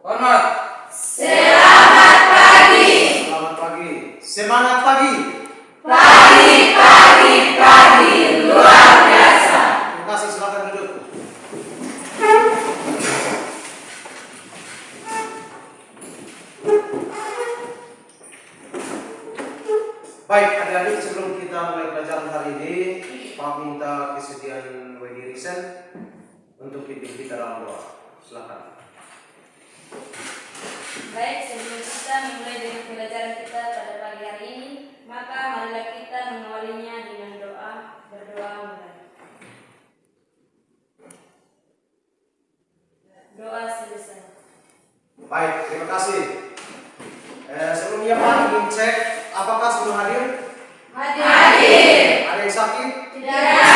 Hormat. Selamat pagi. Selamat pagi. Semangat pagi. Pagi luar biasa. Terima kasih, silakan duduk. Baik, adik-adik, sebelum kita mulai pelajaran hari ini, Pak minta kesediaan WD Risen untuk pimpin kita dalam doa. Silakan. Baik, sebelum kita memulai dengan pelajaran kita pada pagi hari ini, maka marilah kita mengawalinya dengan doa. Berdoa mulai. Doa selesai. Baik, terima kasih. Sebelumnya Pak ingin cek apakah semua hadir? Hadir. Ada yang sakit? Tidak ada.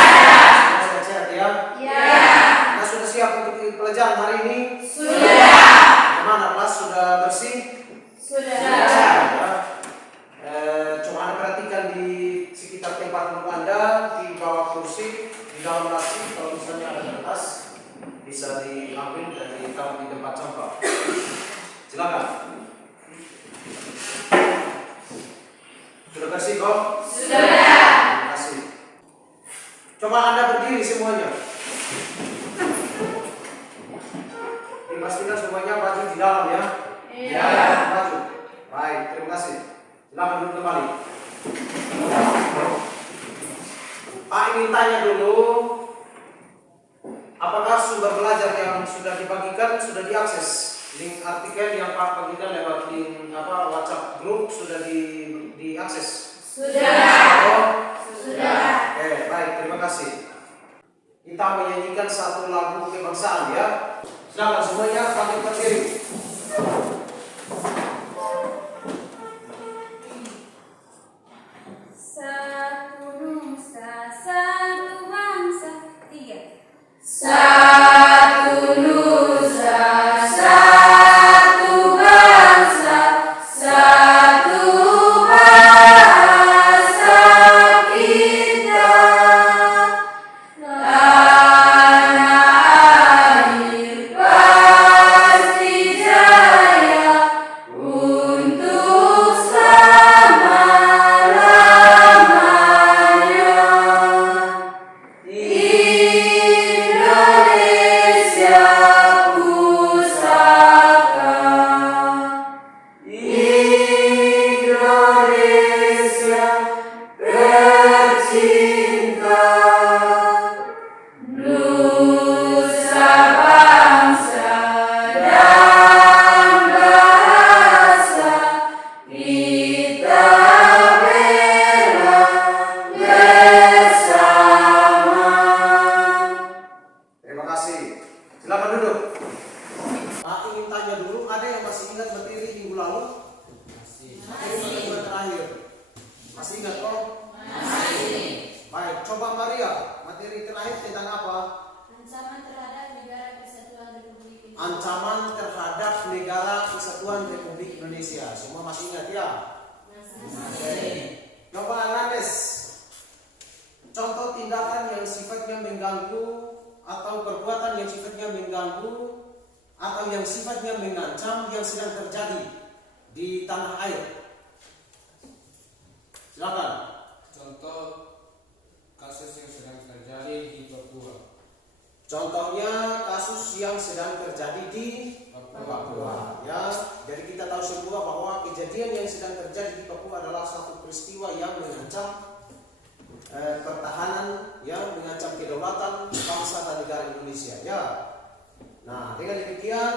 Semua sehat ya? Ya. Kita sudah siap untuk pelajaran hari ini? Sudah. Bagaimana kelas sudah bersih? Sudah. Ya. Coba Anda perhatikan di sekitar tempat duduk Anda, di bawah kursi, di dalam laci, kalau misalnya ada kertas bisa diambil dan ditaruh di tempat sampah. Silakan. Sudah bersih kok? Sudah. Terima kasih. Coba Anda berdiri semuanya. Dipastikan semuanya baju di dalam ya? Iya. Baju. Baik, terima kasih. Silakan duduk kembali. Pak ingin tanya dulu, apakah sumber belajar yang sudah dibagikan sudah diakses? Link artikel yang Pak bagikan lewat link WhatsApp grup sudah diakses? Sudah. Sudah. Oke, baik, terima kasih. Kita menyanyikan satu lagu kebangsaan ya. Silakan semuanya bangkit berdiri. Satu nusa, satu bangsa. 3. Satu nusa, satu bangsa, satu bahasa kita. Tanah air pasti jaya untuk selama-lamanya. Indonesia pusaka, Indonesia tercinta, nusa bangsa dan bahasa kita bela bersama. Terima kasih. Silakan duduk. Pak ingin tanya dulu, ada yang masih ingat materi minggu lalu? Masih. Materi minggu terakhir. Masih ingat kok? Masih. Baik, coba Maria, materi terakhir tentang apa? Ancaman terhadap negara kesatuan Republik Indonesia. Ancaman terhadap negara kesatuan Republik Indonesia. Semua masih ingat ya? Masih. Coba Anandes. Contoh tindakan yang sifatnya mengganggu atau perbuatan yang sifatnya mengganggu atau yang sifatnya mengancam yang sedang terjadi di tanah air. Silakan. Contoh kasus yang sedang terjadi di Papua. Contohnya kasus yang sedang terjadi di Papua. Ya, jadi kita tahu semua bahwa kejadian yang sedang terjadi di Papua adalah suatu peristiwa yang mengancam pertahanan, yang mengancam kedaulatan bangsa dan negara Indonesia. Ya. Nah, dengan demikian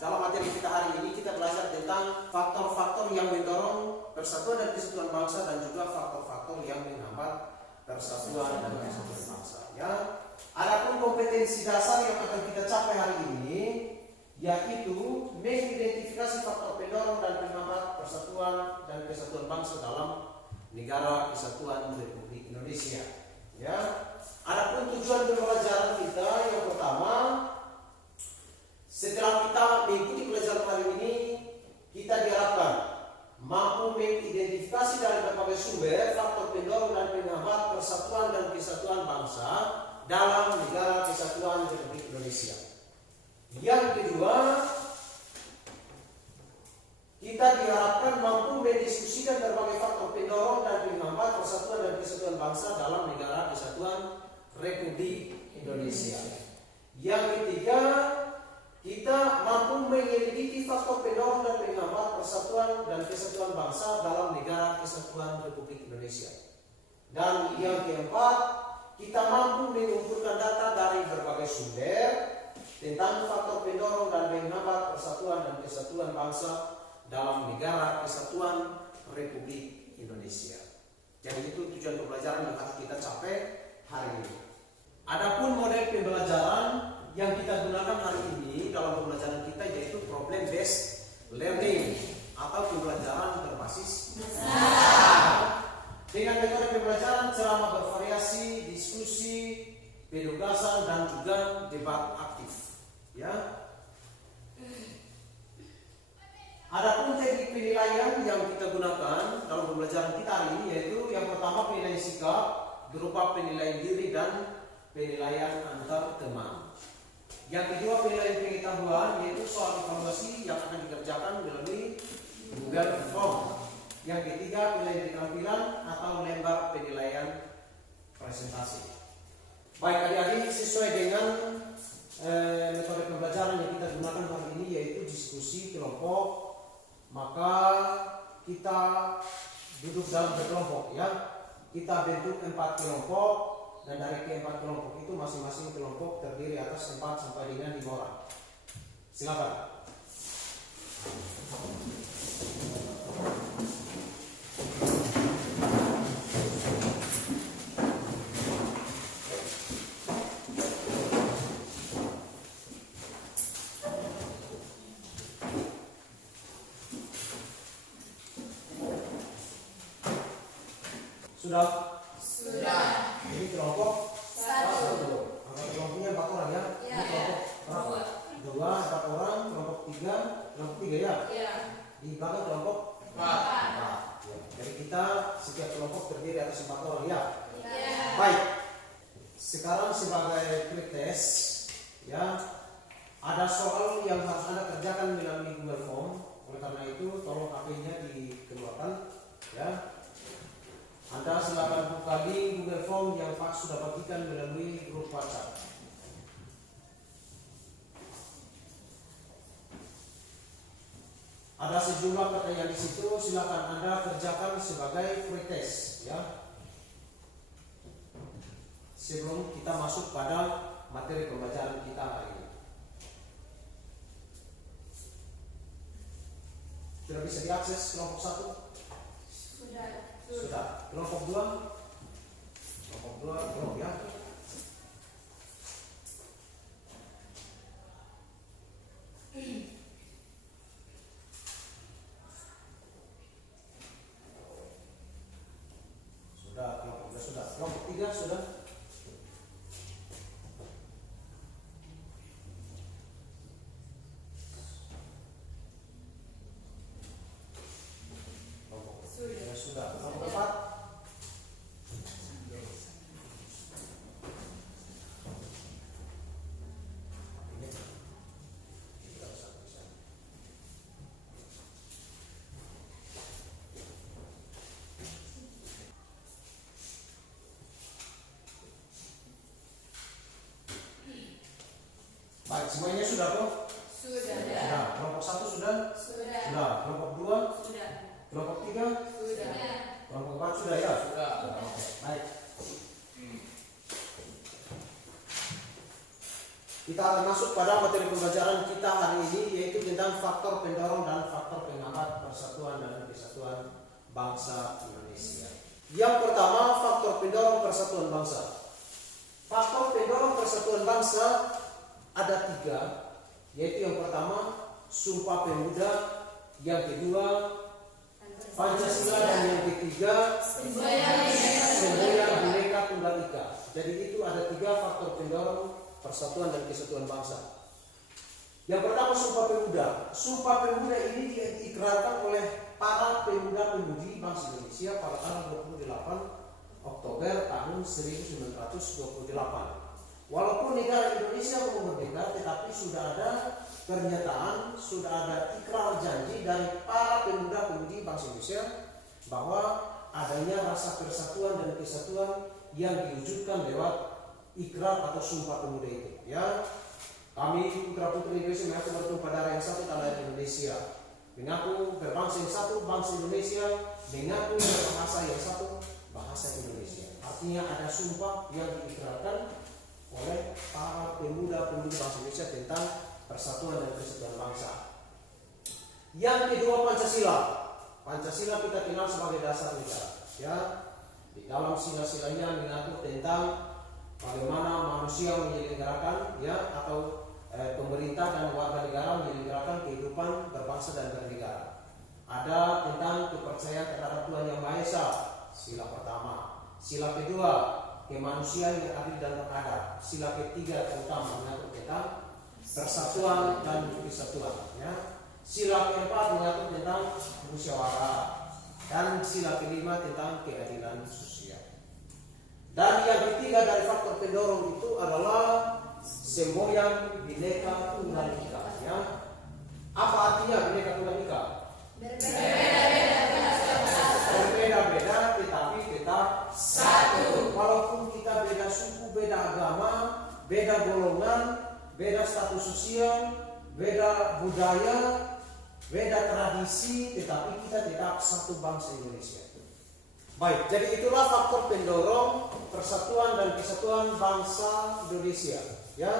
dalam materi kita hari ini kita belajar tentang faktor-faktor yang mendorong persatuan dan kesatuan bangsa dan juga faktor-faktor yang menghambat persatuan dan kesatuan bangsa. Ya. Adapun kompetensi dasar yang akan kita capai hari ini yaitu mengidentifikasi faktor pendorong dan penghambat persatuan dan kesatuan bangsa dalam negara kesatuan Republik Indonesia. Ya. Adapun tujuan pembelajaran kita yang pertama, setelah kita mengikuti pelajaran hari ini, kita diharapkan mampu mengidentifikasi dari berbagai sumber faktor pendorong dan penghambat persatuan dan kesatuan bangsa dalam negara kesatuan Republik Indonesia. Yang kedua, kita diharapkan mampu mendiskusikan berbagai faktor pendorong dan penghambat persatuan dan kesatuan bangsa dalam negara kesatuan Republik Indonesia. Yang ketiga, kita mampu menyelidiki faktor pendorong dan penghambat persatuan dan kesatuan bangsa dalam negara kesatuan Republik Indonesia. Dan yang keempat, kita mampu mengumpulkan data dari berbagai sumber tentang faktor pendorong dan penghambat persatuan dan kesatuan bangsa dalam negara kesatuan Republik Indonesia. Jadi itu tujuan pembelajaran yang harus kita capai hari ini. Adapun model pembelajaran yang kita gunakan hari ini dalam pembelajaran kita yaitu problem based learning atau pembelajaran berbasis dengan metode pembelajaran ceramah bervariasi, diskusi, penugasan dan juga debat aktif. Ya. Adapun teknik penilaian yang kita gunakan dalam pembelajaran kita hari ini yaitu yang pertama penilaian sikap berupa penilaian diri dan penilaian antar teman. Yang kedua penilaian pengetahuan yaitu soal evaluasi yang akan dikerjakan melalui Google Form. Yang ketiga penilaian keterampilan atau lembar penilaian presentasi. Baik adik-adik, sesuai dengan metode pembelajaran yang kita gunakan hari ini yaitu diskusi kelompok, maka kita duduk dalam berkelompok ya. Kita bentuk 4 kelompok dan dari keempat kelompok itu masing-masing kelompok terdiri atas 4 sampai dengan 5 orang. Silakan. Sudah? Sudah. Ini kelompok 1. Angka kelompoknya 4 orang ya? Ya. Ini kelompok berapa? 2, 4 orang, kelompok 3 ya? Ya. Di belakang kelompok 4. Ya. Jadi kita setiap kelompok terdiri atas 4 orang ya? Ya. Baik. Sekarang sebagai pretest ya, ada soal yang harus Anda kerjakan melalui Google Form. Oleh karena itu tolong HP-nya dikeluarkan ya. Anda silakan buka link Google Form yang Pak sudah bagikan melalui grup WhatsApp. Ada sejumlah pertanyaan di situ, silakan Anda kerjakan sebagai pretest ya. Sebelum kita masuk pada materi pembelajaran kita hari ini. Sudah bisa diakses kelompok 1? Sudah. Kelompok 2? Kelompok 2 belum ya? Sudah, kelompok 2 sudah. Kelompok 3 sudah? Sudah. Kelompok 4? Baik, semuanya sudah kok? Sudah. Kelompok 1 sudah? Sudah. Kelompok 2? Sudah. Kelompok 3? Sudah. Kelompok 4 sudah ya? Sudah. Oke, baik. Kita akan masuk pada materi pembelajaran kita hari ini yaitu tentang faktor pendorong dan faktor penghambat persatuan dan kesatuan bangsa Indonesia. Yang pertama, faktor pendorong persatuan bangsa. Faktor pendorong persatuan bangsa ada 3, yaitu yang pertama Sumpah Pemuda, yang kedua Pancasila, dan yang ketiga Semboyan Bhinneka Tunggal Ika. Jadi itu ada 3 faktor pendorong persatuan dan kesatuan bangsa. Yang pertama Sumpah Pemuda. Sumpah Pemuda ini diikrarkan oleh para pemuda-pemudi bangsa Indonesia pada tanggal 28 Oktober tahun 1928. Walaupun negara Indonesia Indonesia belum merdeka, tetapi sudah ada pernyataan, sudah ada ikrar janji dari para pemuda-pemudi bangsa Indonesia bahwa adanya rasa persatuan dan kesatuan yang diwujudkan lewat ikrar atau sumpah pemuda itu. Ya, kami putra putri Indonesia mengaku bertumpah darah yang satu tanah air Indonesia, mengaku berbangsa yang satu bangsa Indonesia, mengaku berbahasa yang satu bahasa Indonesia. Artinya ada sumpah yang diikrarkan oleh para pemuda-pemudi bangsa Indonesia tentang persatuan dan kesatuan bangsa. Yang kedua, Pancasila. Pancasila kita kenal sebagai dasar negara. Ya, di dalam sila-silanya mengatur tentang bagaimana manusia menyelenggarakan, ya, atau pemerintah dan warga negara menyelenggarakan kehidupan berbangsa dan bernegara. Ada tentang kepercayaan terhadap Tuhan Yang Maha Esa, sila pertama. Sila kedua, kemanusiaan yang adil dan beradab. Sila ketiga terutama mengatur tentang persatuan dan kesatuan. Ya. Sila keempat mengatur tentang musyawarah, dan sila kelima tentang keadilan sosial. Dan yang ketiga dari faktor pendorong itu adalah semboyan Bhinneka Tunggal Ika. Ya. Apa artinya Bhinneka Tunggal Ika? Berbeda-beda tetapi tetap satu. Walaupun kita beda suku, beda agama, beda golongan, beda status sosial, beda budaya, beda tradisi, tetapi kita tetap satu bangsa Indonesia. Baik, jadi itulah faktor pendorong persatuan dan kesatuan bangsa Indonesia. Ya,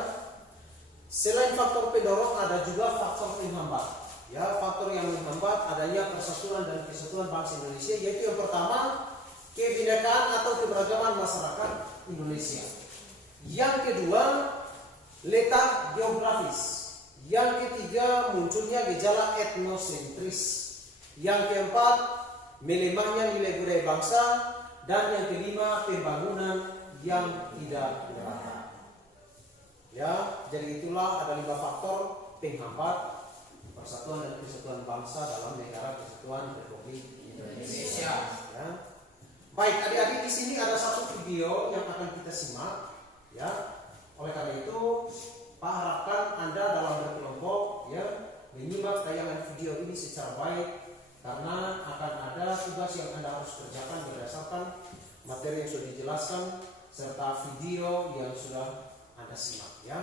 selain faktor pendorong ada juga faktor penghambat. Ya, faktor yang menghambat adanya persatuan dan kesatuan bangsa Indonesia, yaitu yang pertama, kebinekaan atau keberagaman masyarakat Indonesia. Yang kedua, letak geografis. Yang ketiga, munculnya gejala etnosentris. Yang keempat, melemahnya nilai budaya bangsa. Dan yang kelima, pembangunan yang tidak merata. Ya, jadi itulah ada 5 faktor penghambat persatuan dan kesatuan bangsa dalam negara kesatuan Republik Indonesia. Ya. Baik, adik-adik, di sini ada satu video yang akan kita simak. Ya, oleh karena itu, Pak harapkan Anda dalam berkelompok, ya, menyimak tayangan video ini secara baik, karena akan ada tugas yang Anda harus kerjakan berdasarkan materi yang sudah dijelaskan serta video yang sudah Anda simak. Ya.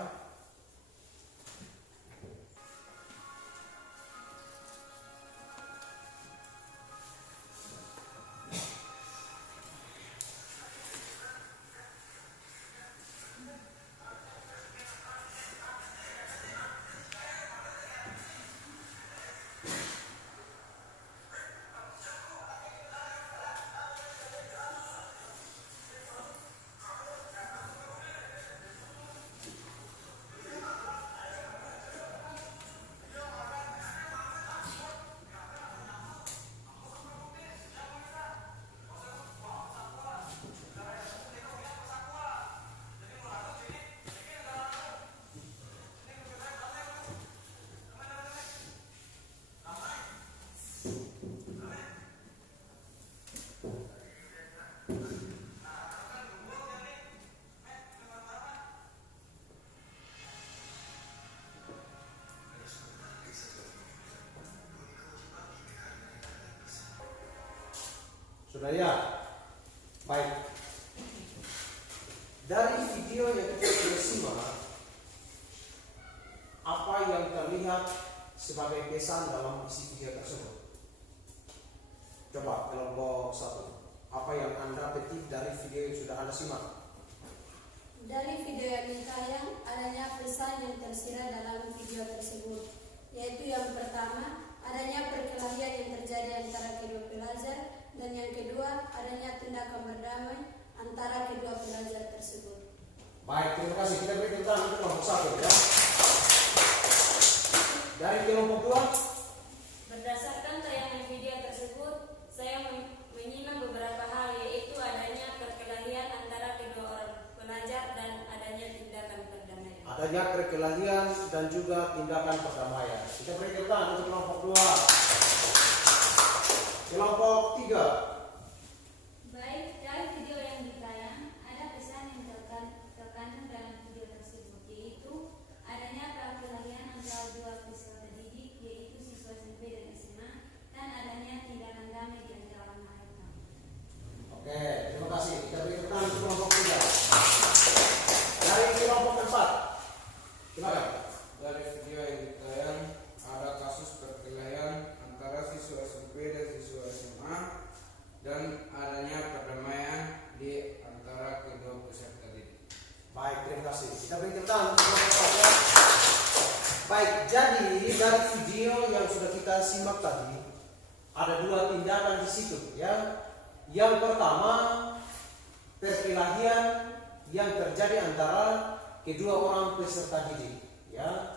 Sudah ya? Baik. Dari video yang kita sudah simak, apa yang terlihat sebagai pesan dalam isi video tersebut? Coba kelompok 1. Apa yang Anda petik dari video yang sudah Anda simak? Dari video yang ditayang, adanya pesan yang tersirat dalam video tersebut, yaitu yang pertama, adanya perkelahian yang terjadi antara kedua pelajar, dan yang kedua, adanya tindakan berdamai antara kedua pelajar tersebut. Baik, terima kasih. Kita beri tepuk tangan untuk kelompok 1, ya. Dari kelompok 2. Berdasarkan tayangan video tersebut, saya menyimak beberapa hal, yaitu adanya perkelahian antara kedua orang pelajar dan adanya tindakan perdamaian. Adanya perkelahian dan juga tindakan perdamaian. Kita beri tepuk tangan untuk kelompok 2. Kelompok 3. Baik, dari video yang ditayang, ada pesan yang terkandung dalam video tersebut, yaitu kelompok 4. Silakan. Dari video yang ditayang ada kasus perkelahian antara siswa SMP dan siswa SMA dan adanya perdamaian di antara kedua peserta didik. Baik, terima kasih. Kita beri tepuk tangan untuk kelompok 4 ya. Baik, jadi dari video yang sudah kita simak tadi ada 2 tindakan di situ ya. Yang pertama, perkelahian yang terjadi antara kedua orang peserta didik ya.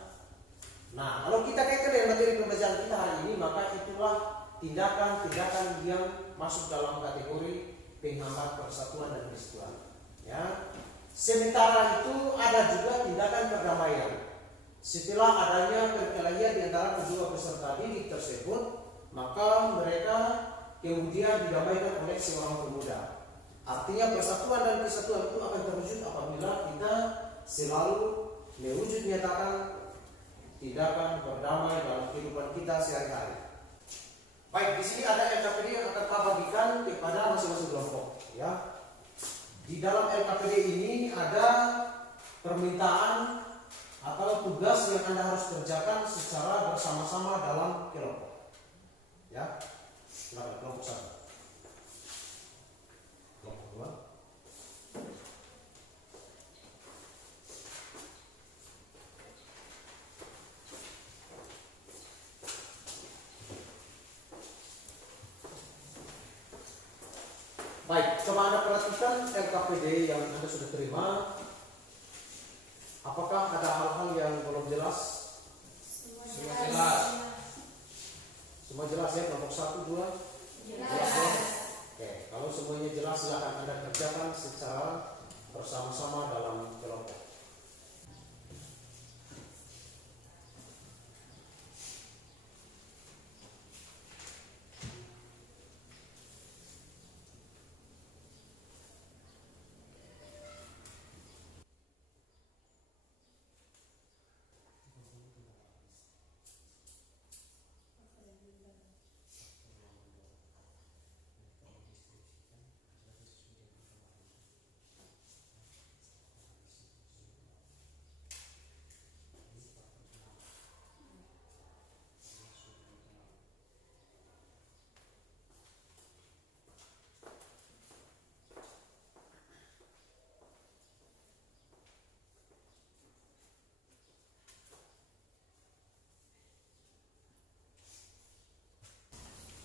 Nah, kalau kita kaitkan dengan materi pembelajaran kita hari ini, maka itulah tindakan-tindakan yang masuk dalam kategori penghambat persatuan dan kesatuan ya. Sementara itu ada juga tindakan perdamaian. Setelah adanya perkelahian di antara kedua peserta didik tersebut, maka mereka kemudian didamaikan oleh seorang pemuda. Artinya persatuan dan kesatuan itu akan terwujud apabila kita selalu mewujud nyatakan tindakan berdamai dalam kehidupan kita sehari-hari. Baik, di sini ada LKPD yang akan kita bagikan kepada masing-masing kelompok ya. Di dalam LKPD ini ada permintaan atau tugas yang Anda harus kerjakan secara bersama-sama dalam kelompok. Ya. Silakan kelompok 1. Kelompok 2. Baik, coba Anda perhatikan LKPD yang Anda sudah terima. Apakah ada hal-hal yang belum jelas? Semua jelas. Semua jelas ya, kelompok 1, 2? Jelas ya? Oke, kalau semuanya jelas silakan Anda kerjakan secara bersama-sama dalam kelompok.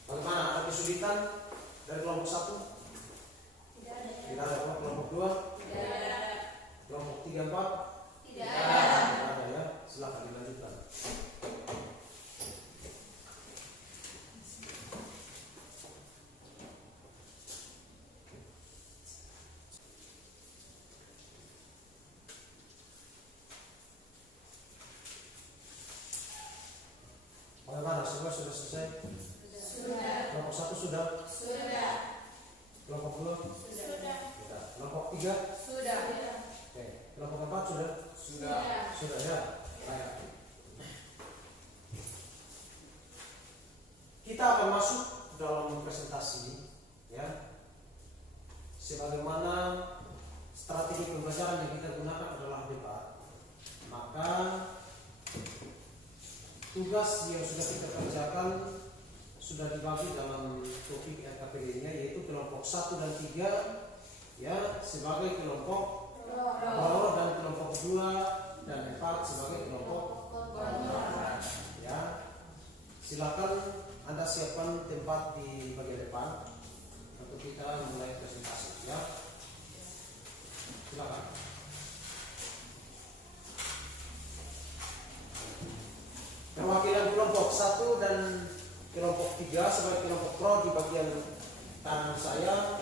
Bagaimana? Ada kesulitan dari kelompok 1? Tidak ada. Kelompok 2? Tidak ada. Kelompok 3, 4? Tidak ada ya. Silakan dilanjutkan. Bagaimana? Semua sudah selesai? Kelompok 1 sudah? Sudah. Kelompok 2? Sudah. Kelompok 3? Sudah. Oke. Kelompok 4 sudah? Sudah. Sudah ya. Baik. Kita akan masuk dalam presentasi ya. Sebagaimana strategi pembelajaran yang kita gunakan adalah debat, maka tugas yang sudah kita kerjakan sudah dibagi dalam topik LKPD-nya, yaitu kelompok 1 dan 3 ya sebagai kelompok pro dan kelompok 2 dan 4 sebagai kelompok kontra. Ya. Silakan Anda siapkan tempat di bagian depan untuk kita mulai presentasi ya. Silakan. Perwakilan kelompok 1 dan kelompok 3 sebagai kelompok pro di bagian kanan saya,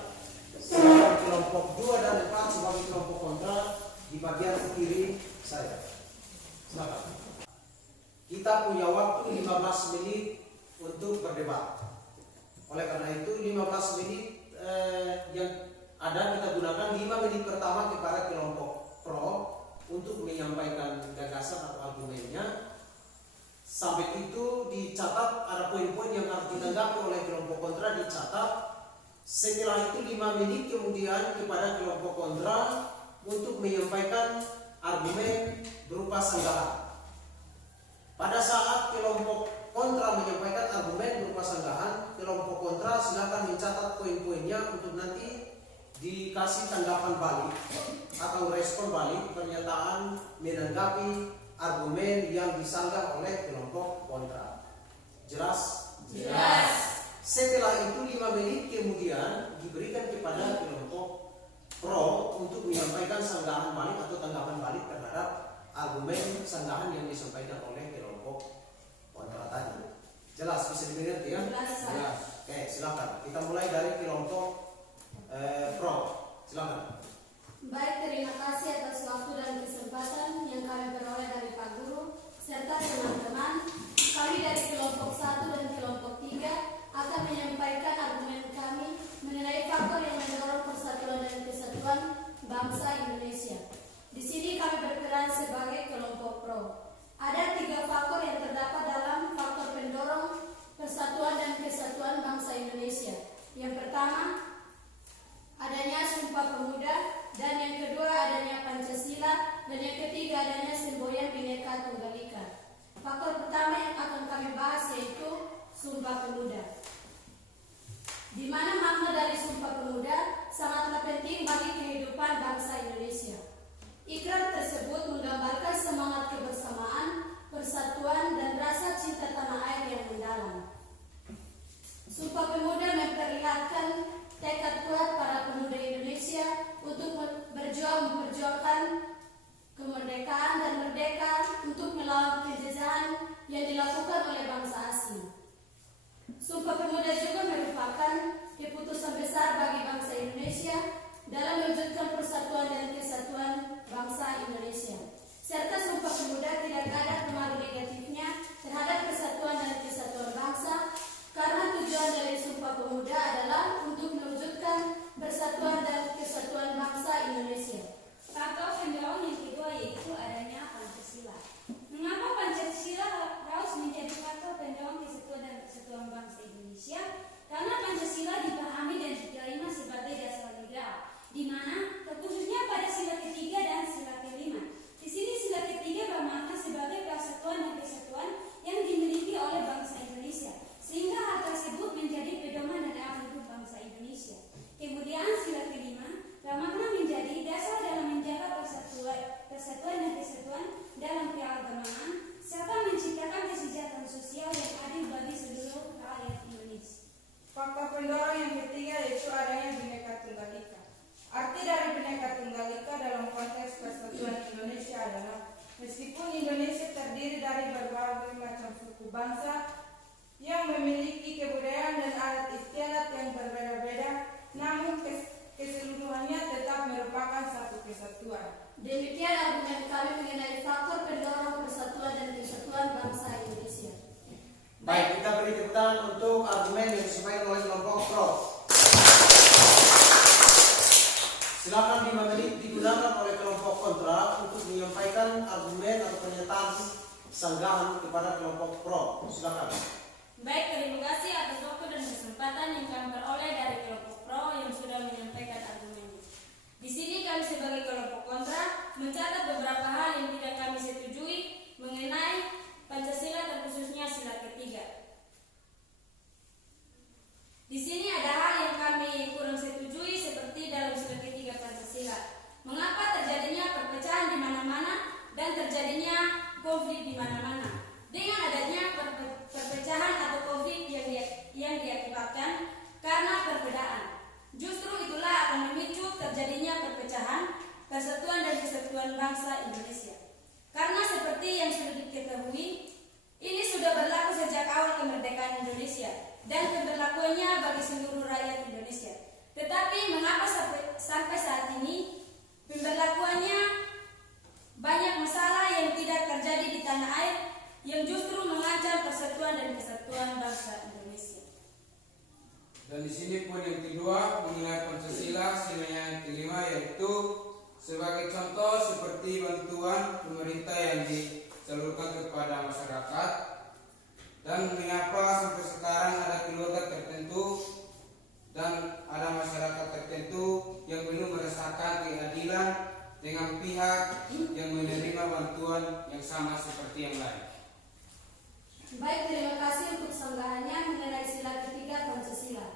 sedangkan kelompok 2 dan 4 sebagai kelompok kontra di bagian kiri saya. Silakan. Kita punya waktu 15 menit untuk berdebat. Oleh karena itu 15 menit yang ada kita gunakan 5 menit pertama kepada kelompok pro untuk menyampaikan gagasan atau argumennya. Sampai itu dicatat, ada poin-poin yang harus ditanggapi oleh kelompok kontra dicatat. Setelah itu 5 menit kemudian kepada kelompok kontra untuk menyampaikan sanggahan. Pada saat kelompok kontra menyampaikan argumen berupa sanggahan, kelompok kontra silakan mencatat poin-poinnya untuk nanti dikasih tanggapan balik atau respon balik pernyataan menanggapi argumen yang disanggah oleh kelompok kontra. Jelas? Jelas. Setelah itu 5 menit kemudian diberikan kepada kelompok pro untuk menyampaikan sanggahan balik atau tanggapan balik terhadap argumen sanggahan yang disampaikan oleh kelompok kontra tadi. Jelas, bisa dimengerti ya? Jelas. Oke, silakan. Kita mulai dari kelompok pro. Silakan. Baik, terima kasih atas waktu dan kesempatan yang kami peroleh dari Pak Guru serta teman-teman. Kami dari kelompok 1 dan kelompok 3 akan menyampaikan argumen kami mengenai faktor yang mendorong persatuan dan kesatuan bangsa Indonesia. Di sini kami berperan sebagai kelompok pro. Ada 3 faktor yang terdapat dalam faktor pendorong persatuan dan kesatuan bangsa Indonesia. Yang pertama, adanya Sumpah Pemuda, dan yang kedua adanya Pancasila, dan yang ketiga adanya semboyan Bhinneka Tunggal Ika. Faktor pertama yang akan kami bahas yaitu Sumpah Pemuda, di mana makna dari Sumpah Pemuda sangatlah penting bagi kehidupan bangsa Indonesia. Ikrar tersebut menggambarkan semangat kebersamaan, persatuan, dan rasa cinta tanah air yang mendalam. Sumpah Pemuda memperlihatkan tekad kuat para pemuda Indonesia untuk memperjuangkan kemerdekaan dan merdeka untuk melawan penjajahan yang dilakukan oleh bangsa asing. Sumpah Pemuda juga merupakan keputusan besar bagi bangsa Indonesia dalam mewujudkan persatuan dan kesatuan bangsa Indonesia. Serta Sumpah Pemuda tidak ada pengaruh negatifnya terhadap persatuan dan kesatuan bangsa, karena tujuan dari Sumpah Pemuda adalah untuk mewujudkan persatuan dan kesatuan bangsa Indonesia. Faktor pendorong yang kedua yaitu adanya Pancasila. Mengapa Pancasila harus menjadi faktor pendorong kesatuan bangsa Indonesia? Karena Pancasila dipahami dan diterima sebagai dasar negara, di mana terkhususnya pada sila ketiga dan sila kelima. Di sini sila ketiga bermakna sebagai persatuan dan kesatuan yang dimiliki oleh bangsa Indonesia, sehingga hal tersebut menjadi pedoman dalam hidup bangsa Indonesia. Kemudian sila kelima bermakna menjadi dasar dalam menjaga persatuan dan kesatuan dalam keagamaan serta menciptakan kesejahteraan sosial yang adil bagi seluruh rakyat Indonesia. Faktor pendorong yang ketiga yaitu adanya Bhinneka Tunggal Ika. Arti dari Bhinneka Tunggal Ika dalam konteks persatuan Indonesia adalah meskipun Indonesia terdiri dari berbagai macam suku bangsa yang memiliki kebudayaan dan adat istiadat yang berbeda-beda, namun keseluruhannya tetap merupakan satu kesatuan. Demikian argumen kami mengenai faktor pendorong persatuan dan kesatuan bangsa Indonesia. Baik, kita beri tepuk tangan untuk argumen yang disampaikan oleh kelompok pro. Silakan 5 menit digunakan oleh kelompok kontra untuk menyampaikan argumen atau pernyataan sanggahan kepada kelompok pro. Silakan. Baik, terima kasih atas waktu dan kesempatan yang kami peroleh dari kelompok pro yang sudah menyampaikan argumennya. Di sini kami sebagai kelompok kontra mencatat beberapa hal yang tidak kami setujui mengenai Pancasila terkhususnya sila ketiga. Di sini ada hal yang kami kurang setujui seperti dalam sila ketiga Pancasila. Mengapa terjadinya perpecahan di mana-mana dan terjadinya konflik di mana-mana? Dengan adanya perpecahan atau konflik yang diakibatkan karena perbedaan. Justru itulah akan memicu terjadinya perpecahan, persatuan dan kesatuan bangsa Indonesia. Karena seperti yang sudah diketahui, ini sudah berlaku sejak awal kemerdekaan Indonesia dan keberlakuannya bagi seluruh rakyat Indonesia. Tetapi mengapa sampai saat ini pemberlakuannya banyak masalah yang tidak terjadi di tanah air yang justru mengancam persatuan dan kesatuan bangsa Indonesia. Dan di sini poin yang kedua mengenai Pancasila sila yang kelima yaitu sebagai contoh seperti bantuan pemerintah yang disalurkan kepada masyarakat, dan mengapa sampai sekarang ada keluarga tertentu dan ada masyarakat tertentu yang belum merasakan keadilan dengan pihak yang menerima menerima bantuan yang sama seperti yang lain. Baik, terima kasih untuk sanggahannya mengenai sila ketiga Pancasila.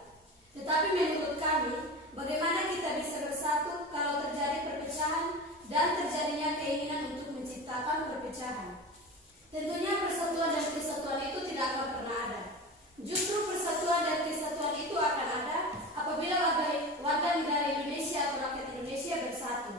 Tetapi menurut kami, bagaimana kita bisa bersatu kalau terjadi perpecahan dan terjadinya keinginan untuk menciptakan perpecahan? Tentunya persatuan dan kesatuan itu tidak akan pernah ada. Justru persatuan dan kesatuan itu akan ada apabila warga negara Indonesia atau rakyat Indonesia bersatu.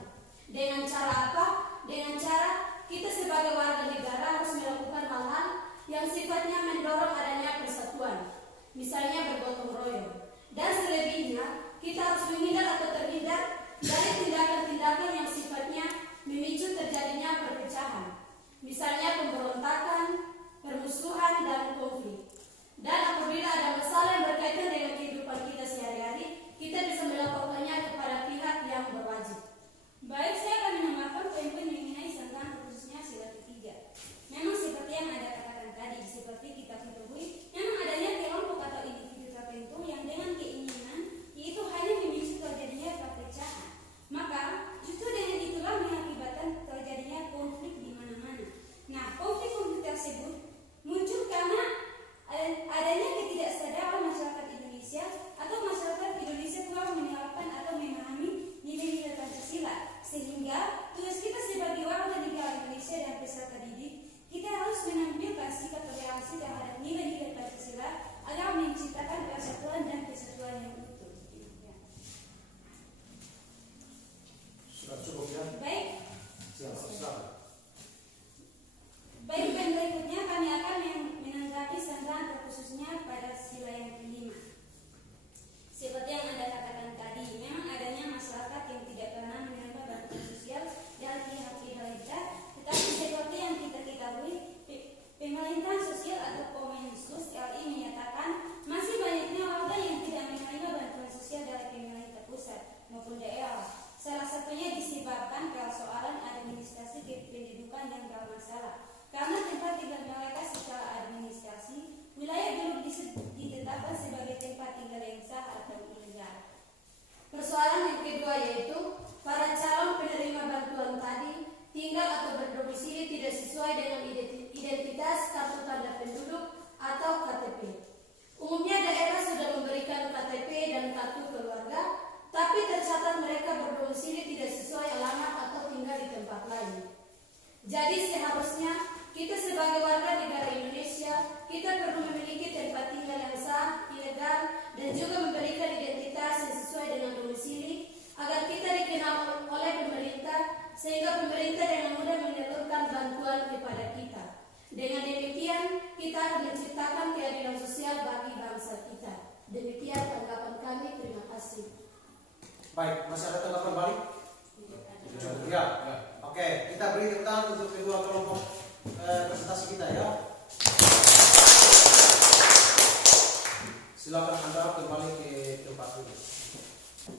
Dengan cara apa? Dengan cara kita sebagai warga negara harus melakukan hal-hal yang sifatnya mendorong adanya persatuan, misalnya bergotong royong. Dan selebihnya, kita harus menghindar atau terhindar dari tindakan-tindakan yang sifatnya memicu terjadinya perpecahan, misalnya pemberontakan, permusuhan, dan konflik. Dan apabila ada masalah yang berkaitan dengan kehidupan kita sehari-hari, kita bisa melaporkannya kepada pihak yang berwajib. Baik, saya akan menambahkan poin-poin mengenai sanggahan khususnya sila ketiga. Memang seperti yang ada katakan tadi, seperti kita ketahui, memang adanya kelompok atau individu tertentu yang dengan keinginan yaitu hanya memicu terjadinya perpecahan. Maka justru dengan itulah mengakibatkan terjadinya konflik di mana-mana. Nah, konflik-konflik tersebut muncul karena adanya ketidaksadaran masyarakat Indonesia atau masyarakat Indonesia kurang menerapkan atau memahami nilai-nilai Pancasila, sehingga tugas kita sebagai warga negara Indonesia dan peserta didik, kita harus menampilkan sikap toleransi terhadap nilai-nilai Pancasila agar menciptakan persatuan dan kesatuan yang utuh. Sudah cukup ya? Baik. Silakan. Baik, dan berikutnya kami akan menanggapi sanggahan terkhususnya pada sila yang kelima. Seperti yang Anda katakan tadi, memang adanya masyarakat yang tidak pernah menerima bantuan sosial dari pihak pemerintah, tetapi seperti yang kita ketahui, pemerintahan sosial atau Kemensos RI menyatakan masih banyaknya warga yang tidak menerima bantuan sosial dari pemerintah pusat maupun daerah. Salah satunya disebabkan persoalan administrasi kependudukan yang bermasalah. Karena tempat tinggal mereka secara administrasi, wilayah belum ditetapkan sebagai tempat tinggal yang sah atau ilegal. Persoalan yang kedua yaitu para calon penerima bantuan tadi tinggal atau berdomisili tidak sesuai dengan identitas kartu tanda penduduk atau KTP. Umumnya daerah sudah memberikan KTP dan kartu keluarga, tapi tercatat mereka berdomisili tidak sesuai alamat atau tinggal di tempat lain. Jadi seharusnya kita sebagai warga negara Indonesia, kita perlu memiliki tempat tinggal yang sah, ilegal, dan juga memberikan identitas yang sesuai dengan domisili agar kita dikenal oleh pemerintah, sehingga pemerintah dengan mudah menyalurkan bantuan kepada kita. Dengan demikian, kita akan menciptakan keadilan sosial bagi bangsa kita. Demikian tanggapan kami, terima kasih. Baik, masih ada tanggapan balik? Ya. Oke, kita beri tepuk tangan untuk kedua kelompok presentasi kita ya. Silakan Anda kembali ke tempat dulu.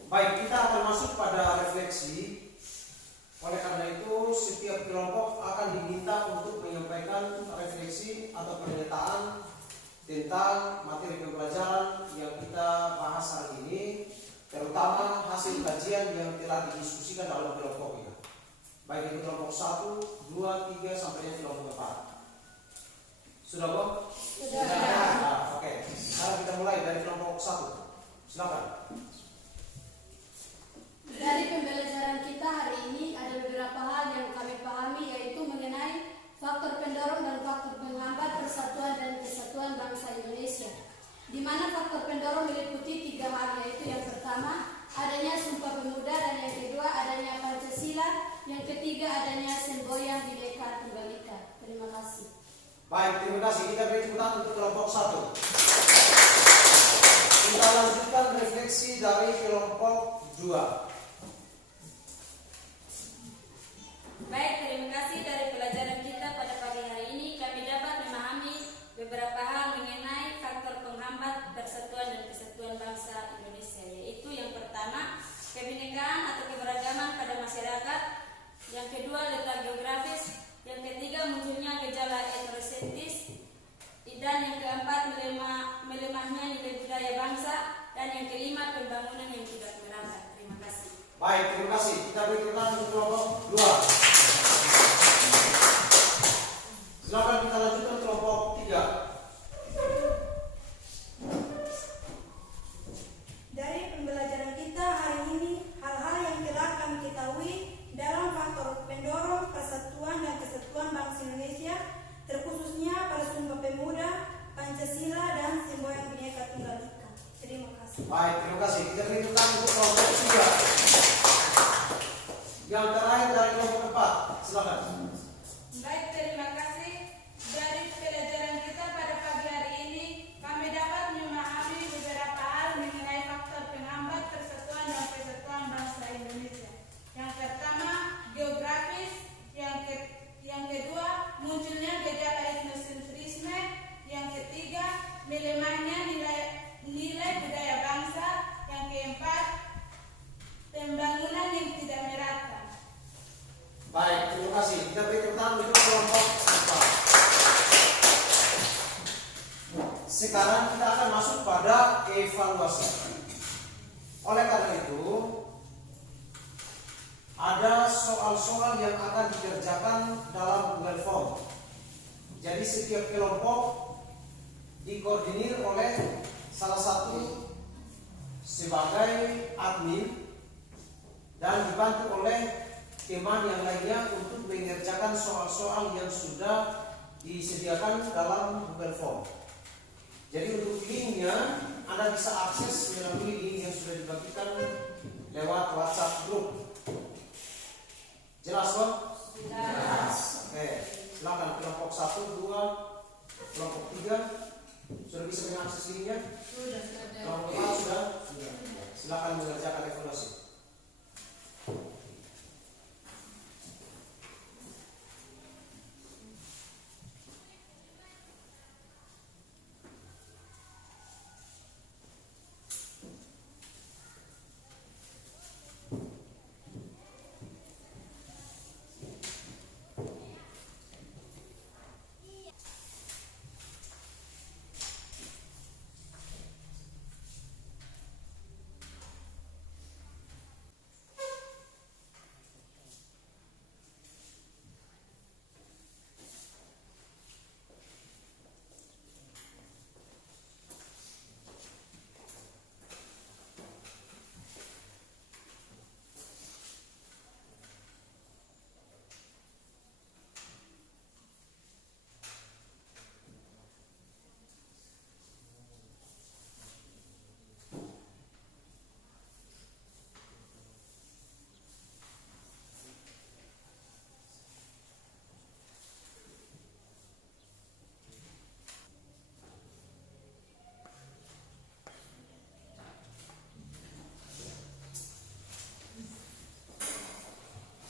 Baik, kita akan masuk pada refleksi. Oleh karena itu, setiap kelompok akan diminta untuk menyampaikan refleksi atau pernyataan tentang materi pembelajaran yang kita bahas hari ini, terutama hasil kajian yang telah didiskusikan dalam kelompok ini. Baik itu kelompok 1, 2, 3 sampai kelompok 4. Sudah, Bang? Sudah. Nah, oke. Sekarang kita mulai dari kelompok 1. Silakan. Dari pembelajaran kita hari ini ada beberapa hal yang kami pahami, yaitu mengenai faktor pendorong dan faktor penghambat persatuan dan kesatuan bangsa Indonesia, di mana faktor pendorong meliputi 3 hal, yaitu yang pertama adanya Sumpah Pemuda, dan yang kedua adanya Pancasila, yang ketiga adanya semboyan Bhinneka Tunggal Ika. Terima kasih. Baik, terima kasih. Kita beri tepuk tangan untuk kelompok 1. Kita lanjutkan refleksi dari kelompok 2. Baik, terima kasih. Dari pelajaran kita pada pagi hari ini, kami dapat memahami beberapa hal mengenai faktor penghambat persatuan dan kesatuan bangsa Indonesia, yaitu yang pertama, kebinekaan atau keberagaman pada masyarakat, yang kedua, letak geografis, yang ketiga, munculnya gejala heterosentis, dan yang keempat, melemahnya nilai budaya bangsa, dan yang kelima, pembangunan yang tidak merata. Terima kasih. Baik, terima kasih. Kita beri tepuk tangan untuk kelompok 2. beri tepuk tangan untuk kelompok 4. Sekarang kita akan masuk pada evaluasi. Oleh karena itu, ada soal-soal yang akan dikerjakan dalam Google Form. Jadi setiap kelompok dikoordinir oleh salah satu sebagai admin dan dibantu oleh teman yang lainnya untuk mengerjakan soal-soal yang sudah disediakan dalam Google Form. Jadi untuk linknya Anda bisa akses melalui link yang sudah dibagikan lewat WhatsApp group. Jelas kok? Jelas. Oke, silakan kelompok 1, 2, kelompok 3 sudah bisa mengakses linknya? Sudah. Kelompok 4 sudah? Silakan mengerjakan evaluasi.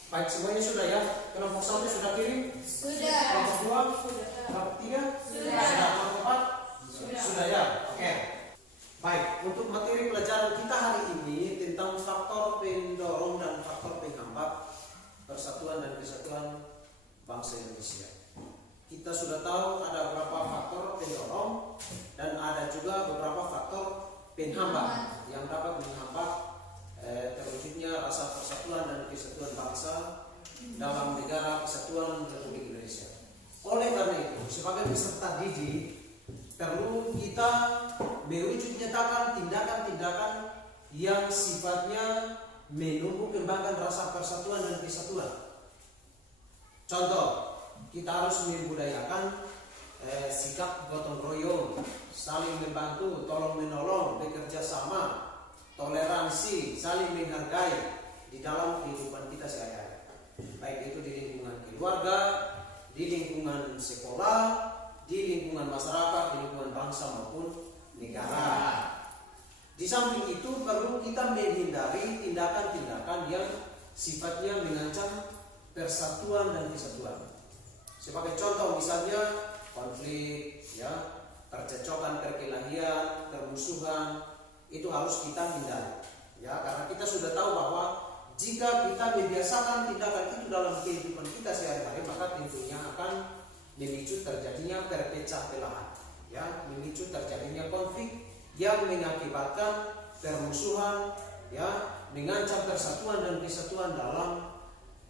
Baik, semuanya sudah ya? Kelompok 1 sudah kirim? Sudah. Kelompok 2? Kelompok 3? Sudah. Kelompok 4? Sudah ya? Oke. Baik, untuk materi pelajaran kita hari ini tentang faktor pendorong dan faktor penghambat persatuan dan kesatuan bangsa Indonesia. Kita sudah tahu ada beberapa faktor pendorong dan ada juga beberapa faktor penghambat yang dapat menghambat terwujudnya rasa persatuan dan kesatuan bangsa dalam negara kesatuan Republik Indonesia. Oleh karena itu, sebagai peserta didik perlu kita merujuk nyatakan tindakan-tindakan yang sifatnya menumbuh kembangkan rasa persatuan dan kesatuan. Contoh, kita harus membudayakan sikap gotong royong, saling membantu, tolong menolong, bekerja sama, toleransi, saling menghargai di dalam kehidupan kita sehari-hari. Baik itu di lingkungan keluarga, di lingkungan sekolah, di lingkungan masyarakat, di lingkungan bangsa maupun negara. Di samping itu perlu kita menghindari tindakan-tindakan yang sifatnya mengancam persatuan dan kesatuan. Sebagai contoh misalnya konflik, ya, percecokan, perkelahian, permusuhan, itu harus kita hindari, ya, karena kita sudah tahu bahwa jika kita membiasakan tindakan itu dalam kehidupan kita sehari-hari, maka tentunya akan memicu terjadinya perpecah belahan, ya, memicu terjadinya konflik yang mengakibatkan permusuhan, ya, mengancam persatuan dan kesatuan dalam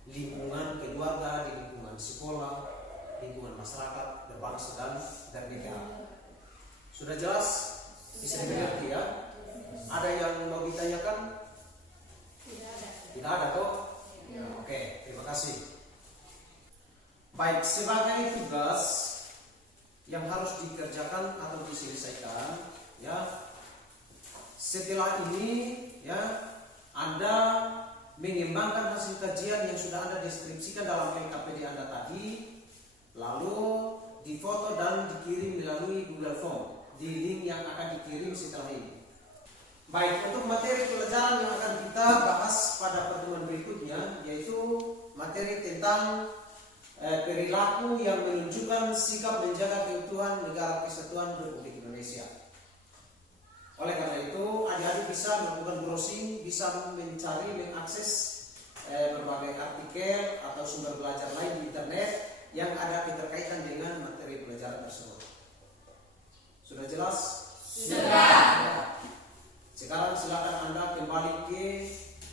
lingkungan keluarga, di lingkungan sekolah, lingkungan masyarakat, berbangsa dan bernegara. Sudah jelas? Bisa dimengerti ya? Ada yang mau ditanyakan? Tidak ada toh? Ya, oke, terima kasih. Baik, sebagai tugas yang harus dikerjakan atau diselesaikan, ya, setelah ini, ya, Anda mengembangkan hasil kajian yang sudah Anda deskripsikan dalam LKPD Anda tadi, lalu difoto dan dikirim melalui Google Form di link yang akan dikirim setelah ini. Baik, untuk materi pelajaran yang akan kita bahas pada pertemuan berikutnya, yaitu materi tentang perilaku yang menunjukkan sikap menjaga keutuhan negara kesatuan Republik Indonesia. Oleh karena itu, adik-adik bisa melakukan browsing, bisa mencari, mengakses berbagai artikel atau sumber belajar lain di internet yang ada keterkaitan dengan materi pelajaran tersebut. Sudah jelas? Sudah. Sekarang silakan Anda kembali ke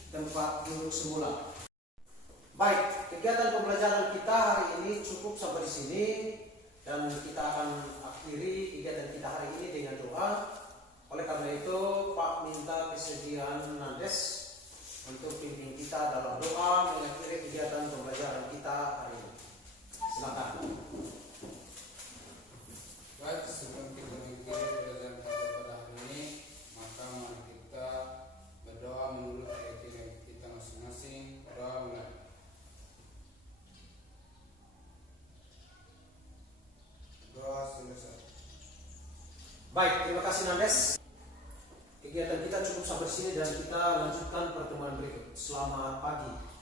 tempat duduk semula. Baik, kegiatan pembelajaran kita hari ini cukup sampai di sini dan kita akan akhiri kegiatan kita hari ini dengan doa. Oleh karena itu, Pak minta kesediaan Nandes untuk pimpin kita dalam doa mengakhiri kegiatan pembelajaran kita hari ini. Silakan. Baik, sebelum kita mengakhiri pelajaran kita pada hari ini, maka mari kita berdoa menurut keyakinan kita masing-masing. Doa mulai. Doa selesai. Baik, terima kasih Nandes. Kegiatan kita cukup sampai sini dan kita lanjutkan pertemuan berikut. Selamat pagi.